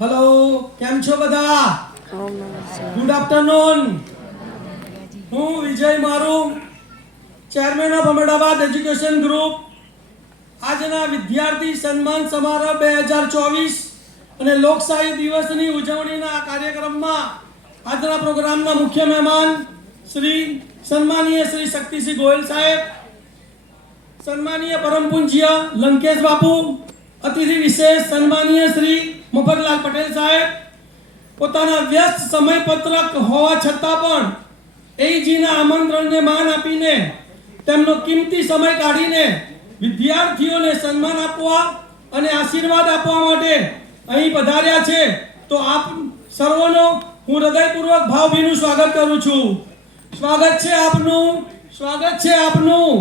Hello, કેમ છો બધા? Good afternoon. હું વિજય મારું, chairman of Ahmedabad education group. આજના વિદ્યાર્થી સન્માન સમારોહ 2024 અને લોકશાહી દિવસની ઉજવણીના કાર્યક્રમમાં આજના પ્રોગ્રામના મુખ્ય મહેમાન શ્રી સન્માનીય શ્રી શક્તિસિંહ ગોયલ સાહેબ, સન્માનીય પરમ પૂજ્ય લંકેશ બાપુ, અતિથિ વિશેષ સન્માનીય શ્રી મફતલાલ પટેલ સાહેબ. પોતાના વ્યસ્ત સમયપત્રક હોવા છતાં પણ એજીના આમંત્રણને માન આપીને તેમનો કિંમતી સમય કાઢીને વિદ્યાર્થીઓને સન્માન આપવા અને આશીર્વાદ આપવા માટે અહીં પધાર્યા છે. તો આપ સર્વનો હું હૃદયપૂર્વક ભાવભીનું સ્વાગત કરું છું. સ્વાગત છે આપનું, સ્વાગત છે આપનું.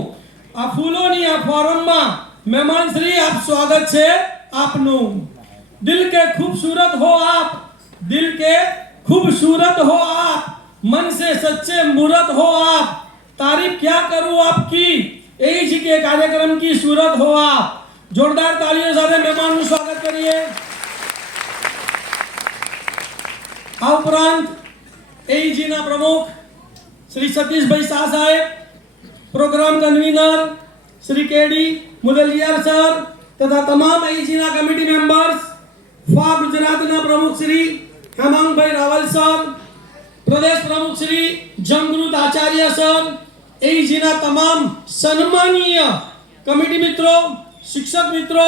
આ ફૂલોની આ ફોરમમાં મહેમાન શ્રી આપ સ્વાગત છે આપનું. दिल के खूबसूरत हो आप, दिल के खूबसूरत हो आप, मन से सच्चे मूरत हो आप, तारीफ क्या करूं आपकी, एजी के कार्यक्रम की सूरत हो आप. जोरदार तालियों સાથે મહેમાનનું સ્વાગત કરીએ. આ ઉપરાંત એજીના પ્રમુખ શ્રી સતીશભાઈ શાહ સાહેબ, પ્રોગ્રામ કન્વીનર શ્રી કેડી મુદલિયાર સર તથા તમામ એજીના કમિટી મેમ્બર્સ, ફા ગુજરાતના પ્રમુખ શ્રી હેમાંગભાઈ રાવલ સર, પ્રદેશ પ્રમુખ શ્રી જમગૃત આચાર્ય સર, એજીના તમામ સન્માનીય કમિટી મિત્રો, શિક્ષક મિત્રો,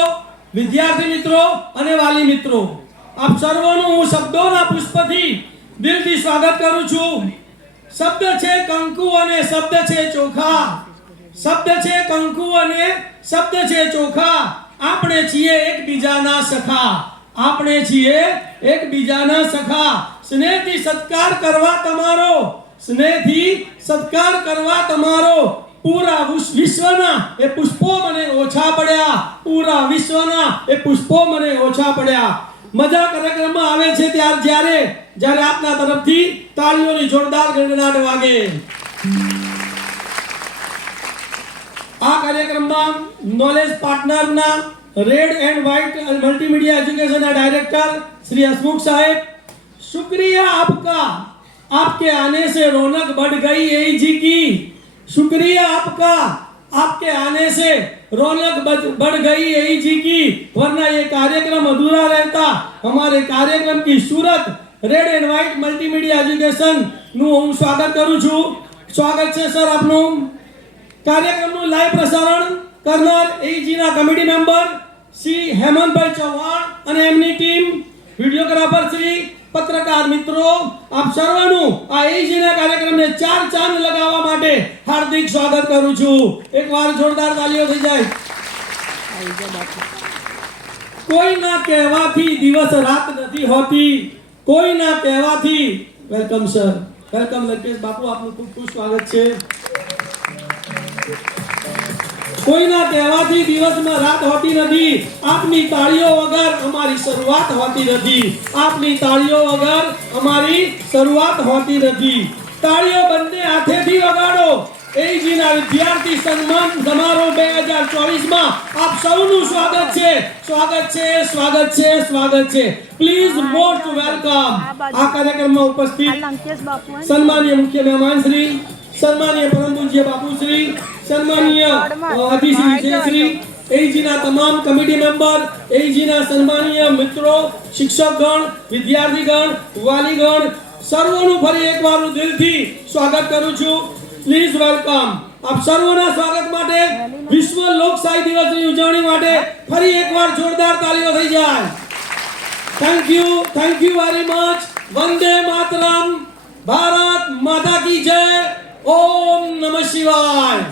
વિદ્યાર્થી મિત્રો અને વાલી મિત્રો, આપ સર્વનું હું શબ્દોના પુષ્પથી દિલથી સ્વાગત કરું છું. શબ્દ છે કંકુ અને શબ્દ છે ચોખા, શબ્દ છે કંકુ અને શબ્દ છે ચોખા. આપણે છીએ એકબીજાના સખા, આપણે છીએ એકબીજાના સખા. સ્નેહથી સત્કાર કરવા તમારો, સ્નેહથી સત્કાર કરવા તમારો. પૂરા વિશ્વના એ પુષ્પો મને ઓછા પડ્યા, પૂરા વિશ્વના એ પુષ્પો મને ઓછા પડ્યા. મજા કાર્યક્રમમાં આવે છે જ્યારે આપના તરફથી તાળીઓની જોરદાર ગણગણાટ વાગે. આ કાર્યક્રમમાં નોલેજ પાર્ટનરના red and white multimedia education director Shri Hasmukh साहेब, शुक्रिया आपका, आपके आने से रौनक बढ़ गई एजी की. शुक्रिया आपका, आपके आने से रौनक बढ़ गई एजी की, वरना ये कार्यक्रम अधूरा रहता. हमारे कार्यक्रम की Surat red and white multimedia education નું હું સ્વાગત કરું છું. સ્વાગત છે સર આપનું. કાર્યક્રમનું લાઈવ પ્રસારણ કરનાર એજીના કમિટી મેમ્બર શ્રી હેમંતભાઈ ચૌહાણ અને એમની ટીમ, વિડિયોગ્રાફર શ્રી, પત્રકાર મિત્રો, આપ સર્વનું આ એજીના કાર્યક્રમને ચાર ચાંદ લગાવવા માટે હાર્દિક સ્વાગત કરું છું. એકવાર જોરદાર તાળીઓ થઈ જાય. કોઈના કહેવાથી દિવસ રાત નથી હોતી, કોઈના કહેવાથી. વેલકમ સર, વેલકમ લંકેશ બાપુ, આપનું ખૂબ ખૂબ સ્વાગત છે. કોઈના કહેવાથી દિવસમાં રાત હોતી નથી, આપની તાળીઓ વગર અમારી શરૂઆત હોતી નથી, આપની તાળીઓ વગર અમારી શરૂઆત હોતી નથી. તાળીઓ બંને હાથેથી વગાડો. એજીના વિદ્યાર્થી સન્માન સમારોહ 2024 માં આપ સૌનું સ્વાગત છે, સ્વાગત છે, સ્વાગત છે, સ્વાગત છે. Please most welcome. આ કાર્યક્રમમાં ઉપસ્થિત સન્માનીય મુખ્ય મહેમાન શ્રી, સન્માનીય પરમ પૂજ્ય બાપુ શ્રી, સન્માનીય અતિથિ વિશેષશ્રી, એજીના તમામ કમિટી મેમ્બર, એજીના સન્માનીય મિત્રો, શિક્ષકગણ, વિદ્યાર્થીગણ, વાલીગણ, સર્વનું ફરી એકવાર હું દિલથી સ્વાગત કરું છું. Please welcome. આપ સર્વના સ્વાગત માટે, વિશ્વ લોકશાહી દિવસની ઉજવણી માટે ફરી એકવાર જોરદાર તાળીઓ થઈ જાય. Thank you very much. વંદે માતરમ. ભારત માતા કી જય. ઓમ નમઃ શિવાય.